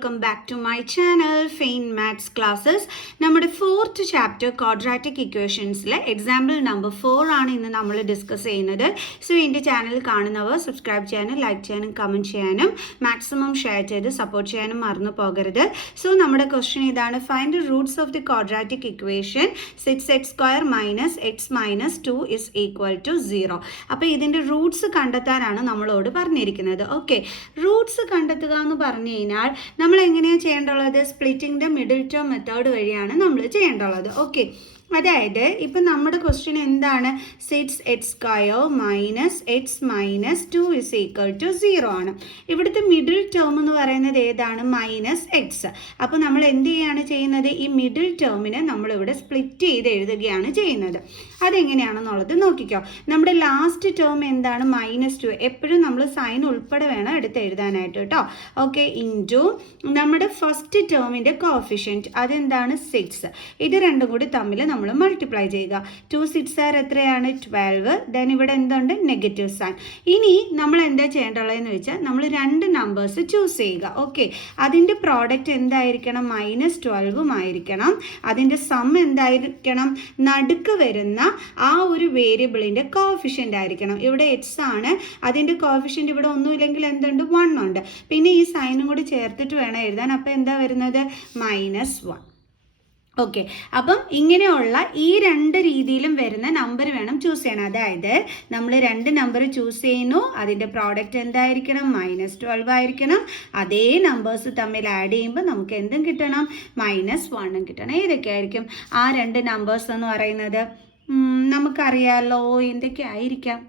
welcome back to my channel Fain Maths Classes. നമ്മുടെ fourth chapter quadratic ഇക്വേഷൻസിലെ example number 4 ആണ് ഇന്ന് നമ്മൾ ഡിസ്കസ് ചെയ്യുന്നത്. സോ എൻ്റെ ചാനൽ കാണുന്നവർ സബ്സ്ക്രൈബ് ചെയ്യാനും ലൈക്ക് ചെയ്യാനും കമൻറ്റ് ചെയ്യാനും മാക്സിമം ഷെയർ ചെയ്ത് സപ്പോർട്ട് ചെയ്യാനും മറന്നു പോകരുത്. സോ നമ്മുടെ ക്വസ്റ്റ്യൻ ഇതാണ്: find the Roots of the quadratic equation 6x² - x - 2 = 0. അപ്പോൾ ഇതിൻ്റെ റൂട്ട്സ് കണ്ടെത്താനാണ് നമ്മളോട് പറഞ്ഞിരിക്കുന്നത്. ഓക്കെ, റൂട്ട്സ് കണ്ടെത്തുക എന്ന് പറഞ്ഞു കഴിഞ്ഞാൽ നമ്മൾ എങ്ങനെയാണ് ചെയ്യേണ്ടുള്ളത്? Splitting the middle term method വഴിയാണ് നമ്മൾ ചെയ്യേണ്ടുള്ളത്. ഓക്കെ, അതായത് ഇപ്പം നമ്മുടെ ക്വസ്റ്റ്യൻ എന്താണ്? 6x² - x - 2 = 0 ആണ്. ഇവിടുത്തെ മിഡിൽ ടേം എന്ന് പറയുന്നത് ഏതാണ്? -x. അപ്പോൾ നമ്മൾ എന്ത് ചെയ്യാണ് ചെയ്യുന്നത്? ഈ മിഡിൽ ടേമിനെ നമ്മളിവിടെ സ്പ്ലിറ്റ് ചെയ്ത് എഴുതുകയാണ് ചെയ്യുന്നത്. അതെങ്ങനെയാണെന്നുള്ളത് നോക്കിക്കോ. നമ്മുടെ ലാസ്റ്റ് ടേം എന്താണ്? -2. എപ്പോഴും നമ്മൾ സൈൻ ഉൾപ്പെടെ വേണം എടുത്ത് എഴുതാനായിട്ട് കേട്ടോ. ഓക്കെ, ഇൻറ്റു നമ്മുടെ ഫസ്റ്റ് ടേമിൻ്റെ കോഫിഷ്യൻറ്റ് അതെന്താണ്? 6. ഇത് രണ്ടും കൂടി തമ്മിൽ നമ്മൾ മൾട്ടിപ്ലൈ ചെയ്യുക. 2 6 എത്രയാണ്? 12. ദെൻ ഇവിടെ എന്തുണ്ട്? Negative sign. ഇനി നമ്മൾ എന്താ ചെയ്യേണ്ടതെന്ന് വെച്ചാൽ നമ്മൾ രണ്ട് നമ്പേഴ്സ് ചൂസ് ചെയ്യുക. ഓക്കെ, അതിൻ്റെ പ്രോഡക്റ്റ് എന്തായിരിക്കണം? -12 ആയിരിക്കണം. അതിൻ്റെ സം എന്തായിരിക്കണം? നടുക്ക് വരുന്ന ആ ഒരു വേരിയബിളിൻ്റെ കോഫിഷ്യൻ്റ് ആയിരിക്കണം. ഇവിടെ എക്സ് ആണ്, അതിൻ്റെ കോഫിഷ്യൻ്റ് ഇവിടെ ഒന്നുമില്ലെങ്കിൽ എന്തുണ്ട്? 1 ഉണ്ട്. പിന്നെ ഈ സൈനും കൂടി ചേർത്തിട്ട് വേണം എഴുതാൻ. അപ്പോൾ എന്താ വരുന്നത്? -1. ഓക്കെ, അപ്പം ഇങ്ങനെയുള്ള ഈ രണ്ട് രീതിയിലും വരുന്ന നമ്പർ വേണം ചൂസ് ചെയ്യണം. അതായത് നമ്മൾ രണ്ട് നമ്പർ ചൂസ് ചെയ്യുന്നു, അതിൻ്റെ പ്രോഡക്റ്റ് എന്തായിരിക്കണം? -12 ആയിരിക്കണം. അതേ നമ്പേഴ്സ് തമ്മിൽ ആഡ് ചെയ്യുമ്പോൾ നമുക്ക് എന്തും കിട്ടണം? -1 കിട്ടണം. ഏതൊക്കെ ആയിരിക്കും ആ രണ്ട് നമ്പേഴ്സ് എന്ന് പറയുന്നത്? നമുക്കറിയാലോ, എന്തൊക്കെ ആയിരിക്കാം?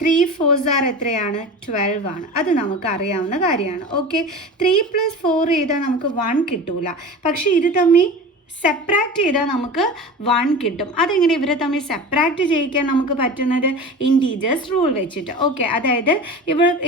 3 4 എത്രയാണ്? 12 ആണ്. അത് നമുക്ക് അറിയാവുന്ന കാര്യമാണ്. ഓക്കെ, 3 + 4 ചെയ്താൽ നമുക്ക് 1 കിട്ടൂല. പക്ഷേ ഇത് തമ്മിൽ സെപ്പറേറ്റ് ചെയ്താൽ നമുക്ക് 1 കിട്ടും. അതെങ്ങനെ ഇവരെ തമ്മിൽ സെപ്പറേറ്റ് ചെയ്യിക്കാൻ നമുക്ക് പറ്റുന്നത്? ഇൻറ്റീജേഴ്സ് റൂൾ വെച്ചിട്ട്. ഓക്കെ, അതായത്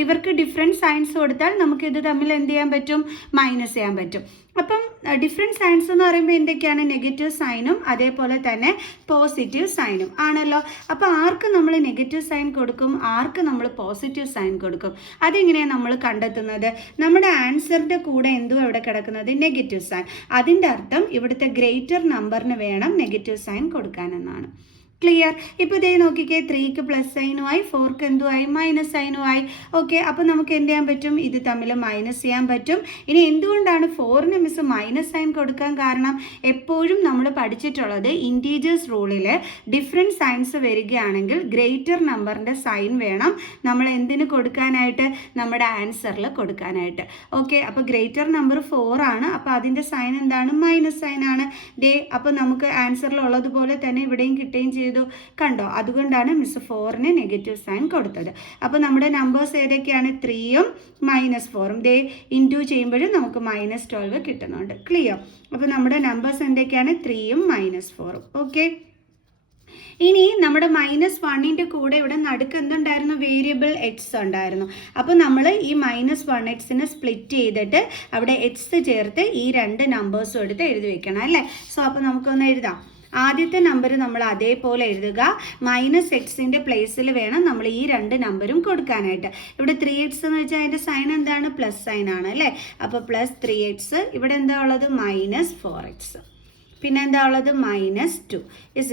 ഇവർക്ക് ഡിഫറെൻറ്റ് സൈൻസ് കൊടുത്താൽ നമുക്ക് ഇത് തമ്മിൽ എന്ത് ചെയ്യാൻ പറ്റും? മൈനസ് ചെയ്യാൻ പറ്റും. അപ്പം ഡിഫറെൻറ്റ് സൈൻസ് എന്ന് പറയുമ്പോൾ എന്തൊക്കെയാണ്? നെഗറ്റീവ് സൈനും അതേപോലെ തന്നെ പോസിറ്റീവ് സൈനും ആണല്ലോ. അപ്പോൾ ആർക്ക് നമ്മൾ നെഗറ്റീവ് സൈൻ കൊടുക്കും, ആർക്ക് നമ്മൾ പോസിറ്റീവ് സൈൻ കൊടുക്കും? അതെങ്ങനെയാണ് നമ്മൾ കണ്ടെത്തുന്നത്? നമ്മുടെ ആൻസറിൻ്റെ കൂടെ എന്തും ഇവിടെ കിടക്കുന്നത്? Negative sign. അതിൻ്റെ അർത്ഥം ഇവിടുത്തെ ഗ്രേറ്റർ നമ്പറിന് വേണം നെഗറ്റീവ് സൈൻ കൊടുക്കാനെന്നാണ്. ക്ലിയർ? ഇപ്പോൾ ഇതേ നോക്കിക്കേ, 3ക്ക് പ്ലസ് സൈനുമായി, 4ക്ക് എന്തുമായി? മൈനസ് സൈനുമായി. ഓക്കെ, അപ്പോൾ നമുക്ക് എന്ത് ചെയ്യാൻ പറ്റും? ഇത് തമ്മിൽ മൈനസ് ചെയ്യാൻ പറ്റും. ഇനി എന്തുകൊണ്ടാണ് 4ന് മിസ് മൈനസ് സൈൻ കൊടുക്കാൻ കാരണം? എപ്പോഴും നമ്മൾ പഠിച്ചിട്ടുള്ളത് ഇൻറ്റീജേഴ്സ് റൂളിൽ ഡിഫറെൻറ്റ് സൈൻസ് വരികയാണെങ്കിൽ ഗ്രേറ്റർ നമ്പറിൻ്റെ സൈൻ വേണം നമ്മൾ എന്തിന് കൊടുക്കാനായിട്ട്? നമ്മുടെ ആൻസറിൽ കൊടുക്കാനായിട്ട്. ഓക്കെ, അപ്പോൾ ഗ്രേറ്റർ നമ്പർ 4 ആണ്. അപ്പോൾ അതിൻ്റെ സൈൻ എന്താണ്? മൈനസ് സൈനാണ്. അപ്പോൾ നമുക്ക് ആൻസറിലുള്ളതുപോലെ തന്നെ ഇവിടെയും കിട്ടുകയും ചെയ്തു. കണ്ടോ? അതുകൊണ്ടാണ് മിസ് 4ന് നെഗറ്റീവ് സൈൻ കൊടുത്തത്. അപ്പോൾ നമ്മുടെ നമ്പേഴ്സ് ഏതൊക്കെയാണ്? 3യും -4ഉം. ഇൻറ്റു ചെയ്യുമ്പോഴും നമുക്ക് -12 കിട്ടുന്നുണ്ട്. ക്ലിയർ? അപ്പോൾ നമ്മുടെ നമ്പേഴ്സ് എന്തൊക്കെയാണ്? 3യും -4ഉം. ഓക്കെ, ഇനി നമ്മുടെ -1ൻ്റെ കൂടെ ഇവിടെ നടുക്ക് എന്തുണ്ടായിരുന്നു? വേരിയബിൾ എക്സ് ഉണ്ടായിരുന്നു. അപ്പോൾ നമ്മൾ ഈ -1x സ്പ്ലിറ്റ് ചെയ്തിട്ട് അവിടെ എക്സ് ചേർത്ത് ഈ രണ്ട് നമ്പേഴ്സും എടുത്ത് എഴുതി വെക്കണം അല്ലേ? സോ അപ്പോൾ നമുക്കൊന്ന് എഴുതാം. ആദ്യത്തെ നമ്പർ നമ്മൾ അതേപോലെ എഴുതുക. -xൻ്റെ പ്ലേസിൽ വേണം നമ്മൾ ഈ രണ്ട് നമ്പറും കൊടുക്കാനായിട്ട്. ഇവിടെ 3x എന്ന് വെച്ചാൽ അതിൻ്റെ സൈൻ എന്താണ്? പ്ലസ് സൈൻ ആണ് അല്ലേ? അപ്പോൾ +3x. ഇവിടെ എന്താ ഉള്ളത്? -4x. പിന്നെ എന്താ ഉള്ളത്? -2 =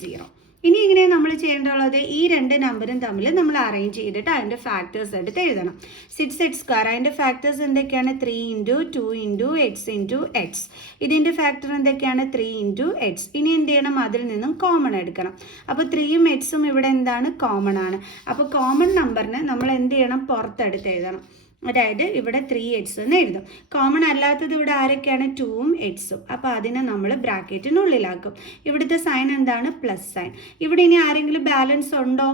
0. ഇനി ഇങ്ങനെയാണ് നമ്മൾ ചെയ്യേണ്ടുള്ളത്? ഈ രണ്ട് നമ്പറും തമ്മിൽ നമ്മൾ അറേഞ്ച് ചെയ്തിട്ട് അതിൻ്റെ ഫാക്ടേഴ്സ് എടുത്ത് എഴുതണം. 6x², അതിൻ്റെ ഫാക്ടേഴ്സ് എന്തൊക്കെയാണ്? 3 × 2 × x × x. ഇതിൻ്റെ ഫാക്ടർ എന്തൊക്കെയാണ്? 3 × x. ഇനി എന്ത് ചെയ്യണം? അതിൽ നിന്നും കോമൺ എടുക്കണം. അപ്പോൾ 3യും xും ഇവിടെ എന്താണ്? കോമൺ ആണ്. അപ്പോൾ കോമൺ നമ്പറിന് നമ്മൾ എന്ത് ചെയ്യണം? പുറത്തെടുത്ത് എഴുതണം. അതായത് ഇവിടെ 3x എന്ന് എഴുതും. കോമൺ അല്ലാത്തത് ഇവിടെ ആരൊക്കെയാണ്? 2ഉം xും. അപ്പോൾ അതിനെ നമ്മൾ ബ്രാക്കറ്റിനുള്ളിലാക്കും. ഇവിടുത്തെ സൈൻ എന്താണ്? Plus sine. ഇവിടെ ഇനി ആരെങ്കിലും ബാലൻസ് ഉണ്ടോ?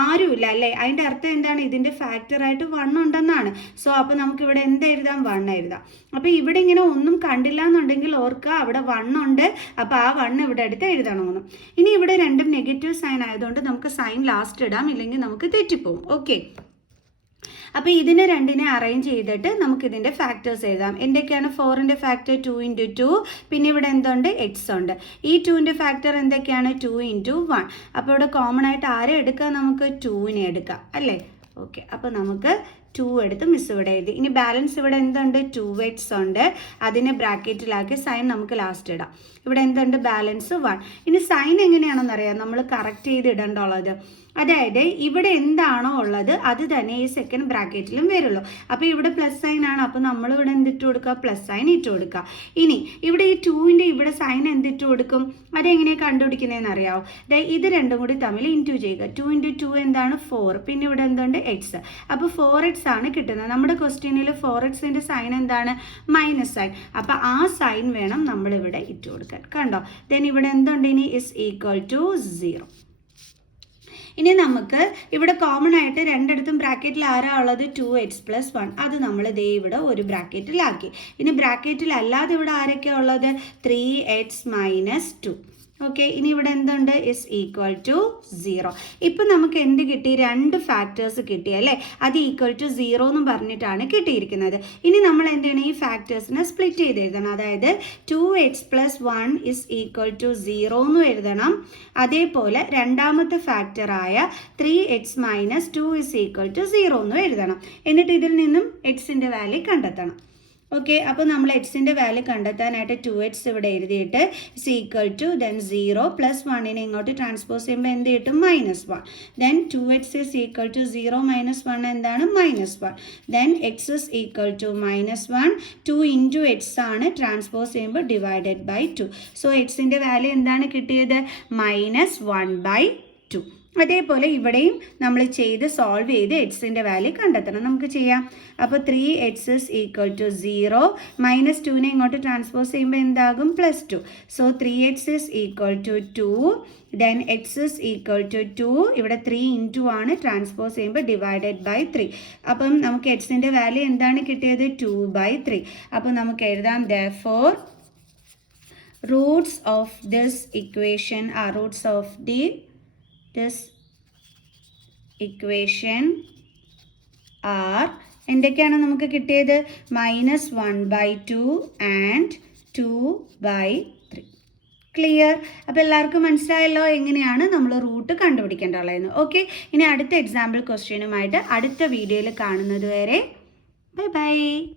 ആരുമില്ല അല്ലേ? അതിൻ്റെ അർത്ഥം എന്താണ്? ഇതിൻ്റെ ഫാക്ടറായിട്ട് 1 ഉണ്ടെന്നാണ്. സോ അപ്പോൾ നമുക്കിവിടെ എന്ത് എഴുതാം? 1 എഴുതാം. അപ്പോൾ ഇവിടെ ഇങ്ങനെ ഒന്നും കണ്ടില്ല എന്നുണ്ടെങ്കിൽ ഓർക്കുക, അവിടെ 1 ഉണ്ട്. അപ്പോൾ ആ 1 ഇവിടെ എടുത്ത് എഴുതണമെന്ന്. ഇനി ഇവിടെ രണ്ടും നെഗറ്റീവ് സൈൻ ആയതുകൊണ്ട് നമുക്ക് സൈൻ ലാസ്റ്റ് ഇടാം, ഇല്ലെങ്കിൽ നമുക്ക് തെറ്റിപ്പോവും. ഓക്കെ, അപ്പോൾ ഇതിനെ രണ്ടിനെ അറേഞ്ച് ചെയ്തിട്ട് നമുക്കിതിൻ്റെ ഫാക്ടേഴ്സ് എഴുതാം. എന്തൊക്കെയാണ്? 4ൻ്റെ ഫാക്ടർ 2 × 2. പിന്നെ ഇവിടെ എന്തുണ്ട്? എക്സ് ഉണ്ട്. ഈ 2ൻ്റെ ഫാക്ടർ എന്തൊക്കെയാണ്? 2 × 1. അപ്പോൾ ഇവിടെ കോമൺ ആയിട്ട് ആരെ എടുക്കാം? നമുക്ക് 2നെ എടുക്കാം അല്ലേ? ഓക്കെ, അപ്പോൾ നമുക്ക് 2 എടുത്ത് മിസ് ഇവിടെ എഴുതി. ഇനി ബാലൻസ് ഇവിടെ എന്തുണ്ട്? 2x ഉണ്ട്. അതിനെ ബ്രാക്കറ്റിലാക്കി സൈൻ നമുക്ക് ലാസ്റ്റ് ഇടാം. ഇവിടെ എന്തുണ്ട്? ബാലൻസ് 1. ഇനി സൈൻ എങ്ങനെയാണെന്ന് അറിയാം നമ്മൾ കറക്റ്റ് ചെയ്ത് ഇടേണ്ടുള്ളത്. അതായത് ഇവിടെ എന്താണോ ഉള്ളത് അത് തന്നെ ഈ സെക്കൻഡ് ബ്രാക്കറ്റിലും വരുള്ളൂ. അപ്പോൾ ഇവിടെ പ്ലസ് സൈൻ ആണ്, അപ്പോൾ നമ്മൾ ഇവിടെ എന്തിട്ട് കൊടുക്കുക? പ്ലസ് സൈൻ ഇട്ട് കൊടുക്കുക. ഇനി ഇവിടെ ഈ 2ൻ്റെ ഇവിടെ സൈൻ എന്തിട്ട് കൊടുക്കും? അതെങ്ങനെയാണ് കണ്ടുപിടിക്കുന്നതെന്ന് അറിയാമോ? ഇത് രണ്ടും കൂടി തമ്മിൽ ഇൻറ്റു ചെയ്യുക. 2 × 2 എന്താണ്? 4. പിന്നെ ഇവിടെ എന്തുണ്ട്? എക്സ്. അപ്പോൾ 4x ആണ് കിട്ടുന്നത്. നമ്മുടെ ക്വസ്റ്റ്യനിൽ 4xൻ്റെ സൈൻ എന്താണ്? Minus sign. അപ്പോൾ ആ സൈൻ വേണം നമ്മളിവിടെ ഇട്ട് കൊടുക്കാൻ. കണ്ടോ? ദെൻ ഇവിടെ എന്തുണ്ട്? ഇനി ഇസ് ഈക്വൽ ടു 0. ഇനി നമുക്ക് ഇവിടെ കോമൺ ആയിട്ട് രണ്ടിടത്തും ബ്രാക്കറ്റിൽ ആരാ ഉള്ളത്? 2x + 1. അത് നമ്മൾ ദേ ഇവിടെ ഒരു ബ്രാക്കറ്റിലാക്കി. ഇനി ബ്രാക്കറ്റിൽ അല്ലാതെ ഇവിടെ ആരൊക്കെയാണ് ഉള്ളത്? 3x - 2. ഓക്കെ, ഇനി ഇവിടെ എന്തുണ്ട്? Is equal to 0. ഇപ്പം നമുക്ക് എന്ത് കിട്ടി? 2 ഫാക്ടേഴ്സ് കിട്ടി അല്ലേ? അത് ഈക്വൽ ടു 0 എന്നും പറഞ്ഞിട്ടാണ് കിട്ടിയിരിക്കുന്നത്. ഇനി നമ്മൾ എന്ത് ചെയ്യണം? ഈ ഫാക്ടേഴ്സിനെ സ്പ്ലിറ്റ് ചെയ്ത് എഴുതണം. അതായത് 2x + 1 ഇസ് ഈക്വൽ ടു 0 എന്നും എഴുതണം. അതേപോലെ രണ്ടാമത്തെ ഫാക്ടറായ 3x - 2 ഇസ് ഈക്വൽ ടു 0 എന്നും എഴുതണം. എന്നിട്ട് ഇതിൽ നിന്നും എക്സിൻ്റെ വാല്യൂ കണ്ടെത്തണം. ഓക്കെ, അപ്പോൾ നമ്മൾ എക്സിൻ്റെ വാല്യൂ കണ്ടെത്താനായിട്ട് 2x ഇവിടെ എഴുതിയിട്ട് ഇസ് ഈക്വൽ ടു ദെൻ 0 + 1നെ ഇങ്ങോട്ട് ട്രാൻസ്പോസ് ചെയ്യുമ്പോൾ എന്ത് കിട്ടും? -1. Then 2x is equal to 0 - 1 എന്താണ്? -1. Then x is equal to -1. 2 × x ആണ്, ട്രാൻസ്പോസ് ചെയ്യുമ്പോൾ /2. സോ എക്സിൻ്റെ വാല്യൂ എന്താണ് കിട്ടിയത്? -1/2. അതേപോലെ ഇവിടെയും നമ്മൾ ചെയ്ത് സോൾവ് ചെയ്ത് എക്സിൻ്റെ വാല്യൂ കണ്ടെത്തണം. നമുക്ക് ചെയ്യാം. അപ്പോൾ 3x ഇസ് ഈക്വൽ ടു 0 -2നെ ഇങ്ങോട്ട് ട്രാൻസ്പോസ് ചെയ്യുമ്പോൾ എന്താകും? +2. So 3x is equal to 2. Then x is equal to 2. ഇവിടെ 3 × ആണ്, ട്രാൻസ്പോസ് ചെയ്യുമ്പോൾ /3. അപ്പം നമുക്ക് എക്സിൻ്റെ വാല്യൂ എന്താണ് കിട്ടിയത്? 2/3. അപ്പം നമുക്ക് എഴുതാം therefore roots of this equation are roots of this equation are എന്തൊക്കെയാണ് നമുക്ക് കിട്ടിയത്? -1/2 and 2/3. ക്ലിയർ? അപ്പോൾ എല്ലാവർക്കും മനസ്സിലായല്ലോ എങ്ങനെയാണ് നമ്മൾ റൂട്ട് കണ്ടുപിടിക്കേണ്ടതെന്ന്. ഓക്കെ, ഇനി അടുത്ത എക്സാമ്പിൾ ക്വസ്റ്റ്യനുമായിട്ട് അടുത്ത വീഡിയോയിൽ കാണുന്നത് വരെ ബൈ ബൈ.